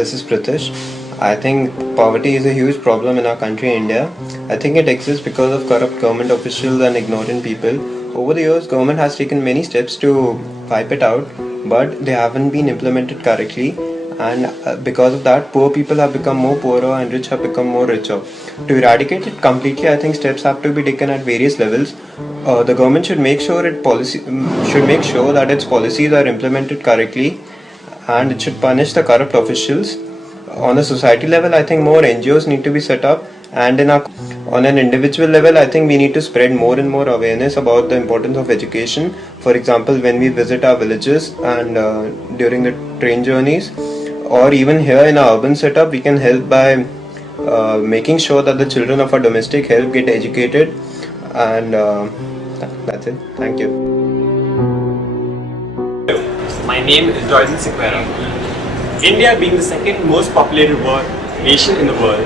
This is Pritish. I think poverty is a huge problem in our country, India. I think it exists because of corrupt government officials and ignorant people. Over the years, government has taken many steps to wipe it out, but they haven't been implemented correctly. And because of that, poor people have become more poorer and rich have become more richer. To eradicate it completely, I think steps have to be taken at various levels. The government should make sure that its policies are implemented correctly, and it should punish the corrupt officials. On a society level, I think more NGOs need to be set up, and on an individual level, I think we need to spread more and more awareness about the importance of education. For example, when we visit our villages and during the train journeys, or even here in our urban setup, we can help by making sure that the children of our domestic help get educated, and that's it. Thank you. My name is Xavier. India, being the second most populated nation in the world,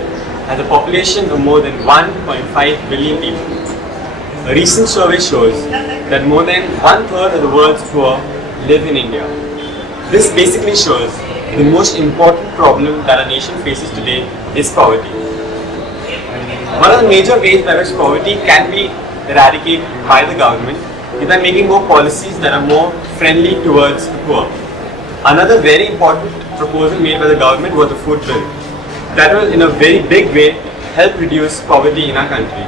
has a population of more than 1.5 billion people. A recent survey shows that more than one-third of the world's poor live in India. This basically shows the most important problem that our nation faces today is poverty. One of the major ways by which poverty can be eradicated by the government is by making more policies that are more friendly towards the poor. Another very important proposal made by the government was the food bill. That will, in a very big way, help reduce poverty in our country.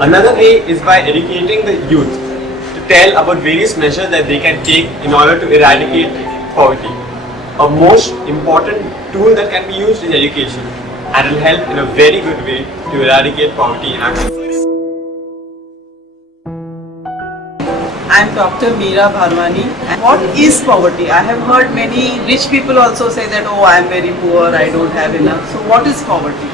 Another way is by educating the youth to tell about various measures that they can take in order to eradicate poverty. A most important tool that can be used is education, and it will help in a very good way to eradicate poverty in our country. I am Dr. Meera Bharwani. What is poverty? I have heard many rich people also say that, oh, I am very poor, I don't have enough. So what is poverty?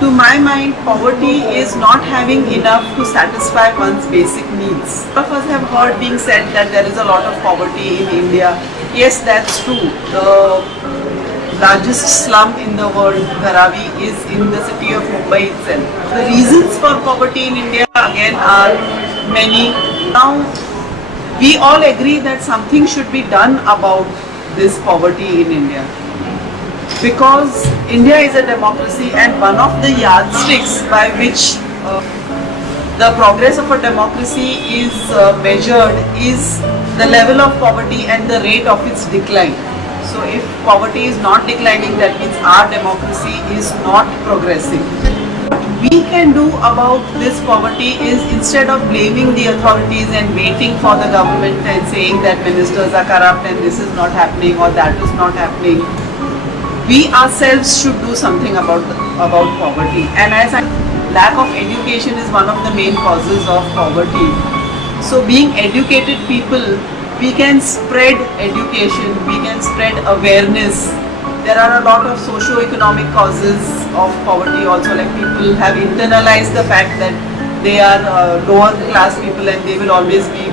To my mind, poverty is not having enough to satisfy one's basic needs. Some of us have heard being said that there is a lot of poverty in India. Yes, that's true. The largest slum in the world, Dharavi, is in the city of Mumbai itself. The reasons for poverty in India again are many. Now, we all agree that something should be done about this poverty in India. Because India is a democracy, and one of the yardsticks by which the progress of a democracy is measured is the level of poverty and the rate of its decline. So if poverty is not declining, that means our democracy is not progressing. What we can do about this poverty is, instead of blaming the authorities and waiting for the government and saying that ministers are corrupt and this is not happening or that is not happening, we ourselves should do something about poverty. And as lack of education is one of the main causes of poverty. So being educated people, we can spread education, we can spread awareness. There are a lot of socio-economic causes of poverty also, like people have internalized the fact that they are lower class people and they will always be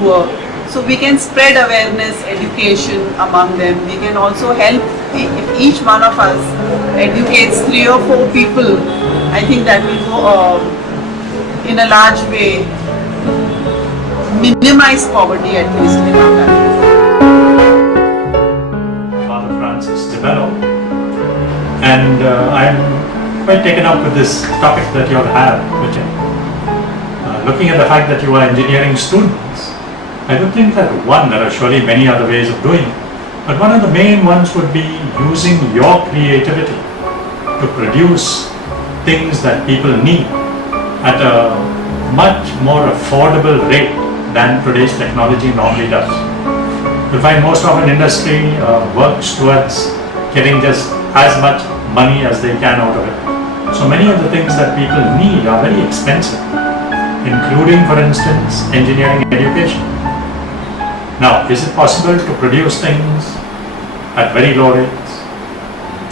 poor. So we can spread awareness, education among them. We can also help, if each one of us educates 3 or 4 people, I think that will go in a large way minimize poverty, at least in our country. And I'm quite taken up with this topic that you all have, which looking at the fact that you are engineering students, I would think that there are surely many other ways of doing it, but one of the main ones would be using your creativity to produce things that people need at a much more affordable rate than today's technology normally does. You'll find most of an industry works towards getting just as much money as they can out of it. So many of the things that people need are very expensive, including, for instance, engineering education. Now, is it possible to produce things at very low rates?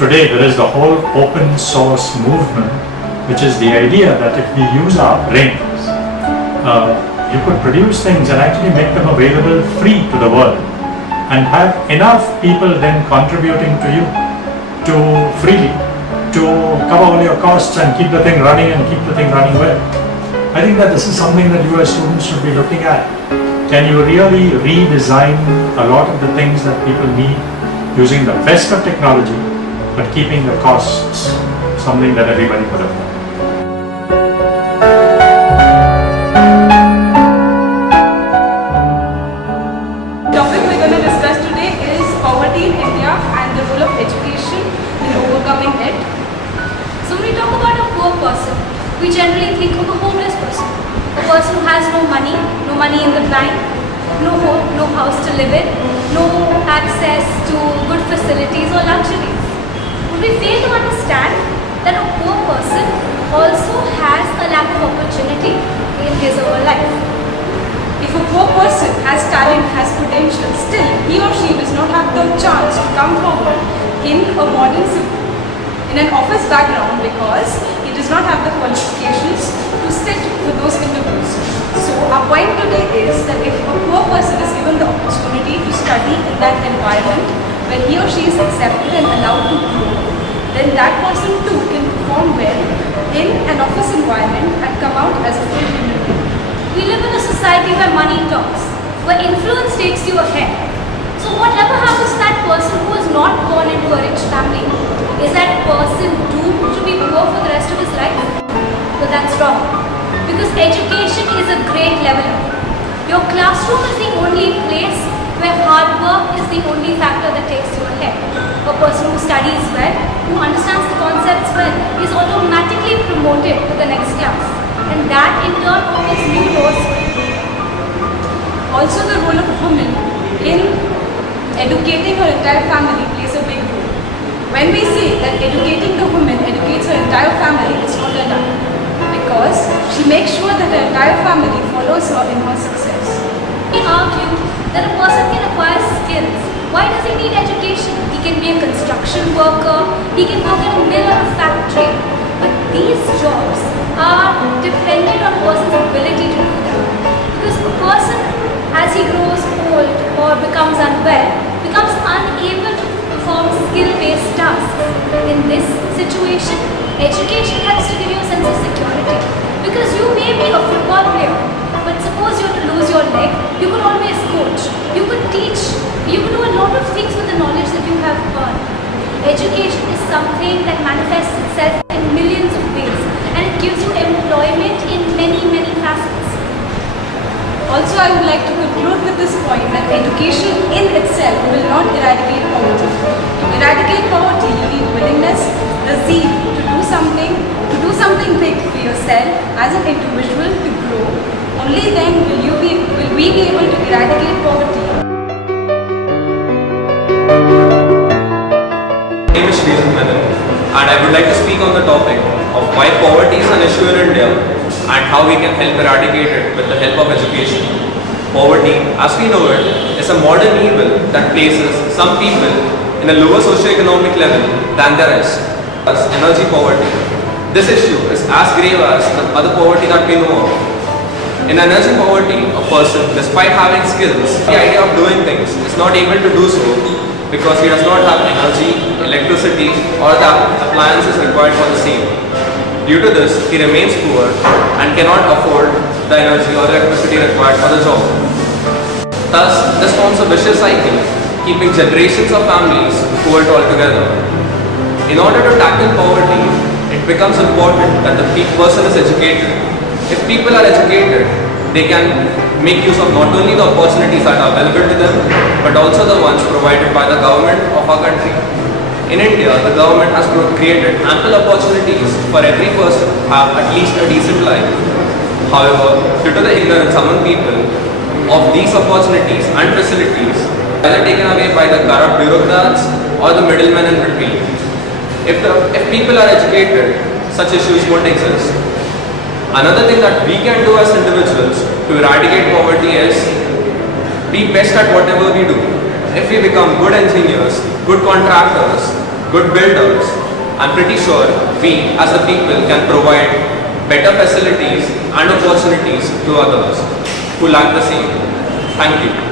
Today there is the whole open source movement, which is the idea that if we use our brains, you could produce things and actually make them available free to the world, and have enough people then contributing to you to freely to cover all your costs and keep the thing running well. I think that this is something that you as students should be looking at. Can you really redesign a lot of the things that people need using the best of technology but keeping the costs something that everybody could afford. The topic we're going to discuss today is poverty in India and the role of education in overcoming it. So when we talk about a poor person, we generally think of a homeless person. A person who has no money in the bank, no home, no house to live in, no access to good facilities or luxuries. But we fail to understand that a poor person also has a lack of opportunity in his or her life. If a poor person has talent, has potential, still he or she does not have the chance to come forward in a modern city, in an office background, because he does not have the qualifications to sit with those interviews. So our point today is that if a poor person is given the opportunity to study in that environment where he or she is accepted and allowed to grow, then that person too can perform well in an office environment and come out as a full human being. We live in a society where money talks, where influence takes you ahead. So whatever happens to that person who is not born into a rich family, is that person doomed to be poor for the rest of his life? But that's wrong. Because education is a great leveler. Your classroom is the only place where hard work is the only factor that takes you ahead. A person who studies well, who understands the concepts well, is automatically promoted to the next class. And that in turn opens new doors. Also, the role of women in educating her entire family plays a big role. When we say that educating the woman educates her entire family, it's not enough, because she makes sure that her entire family follows her in her success. We argue that a person can acquire skills. Why does he need education? He can be a construction worker, he can work in a mill or a factory, but these jobs are dependent on a person's ability to do them. Because a person, as he grows old or becomes unwell, becomes unable to perform skill-based tasks. In this situation, education helps to give you a sense of security. Because you may be a football player, but suppose you have to lose your leg, you could always coach, you could teach, you could do a lot of things with the knowledge that you have earned. Education is something that manifests itself in millions of ways, and it gives you employment in many, many facets. Also, I would like to conclude with this point that education in itself will not eradicate poverty. To eradicate poverty, you need willingness, the zeal to do something big for yourself as an individual to grow. Only then will we be able to eradicate poverty. My name is Xavier, and I would like to speak on the topic of why poverty is an issue in India and how we can help eradicate it with the help of education. Poverty, as we know it, is a modern evil that places some people in a lower socio-economic level than the rest, as energy poverty. This issue is as grave as the other poverty that we know of. In energy poverty, a person, despite having skills, the idea of doing things, is not able to do so because he does not have energy, electricity, or the appliances required for the same. Due to this, he remains poor and cannot afford the energy or electricity required for the job. Thus, this forms a vicious cycle, keeping generations of families poor altogether. In order to tackle poverty, it becomes important that the person is educated. If people are educated, they can make use of not only the opportunities that are available to them, but also the ones provided by the government of our country. In India, the government has created ample opportunities for every person to have at least a decent life. However, due to the ignorance among people of these opportunities and facilities, either taken away by the corrupt bureaucrats or the middlemen in between. If people are educated, such issues won't exist. Another thing that we can do as individuals to eradicate poverty is be best at whatever we do. If we become good engineers, good contractors, good builders, I'm pretty sure we as a people can provide better facilities and opportunities to others who lack the same. Thank you.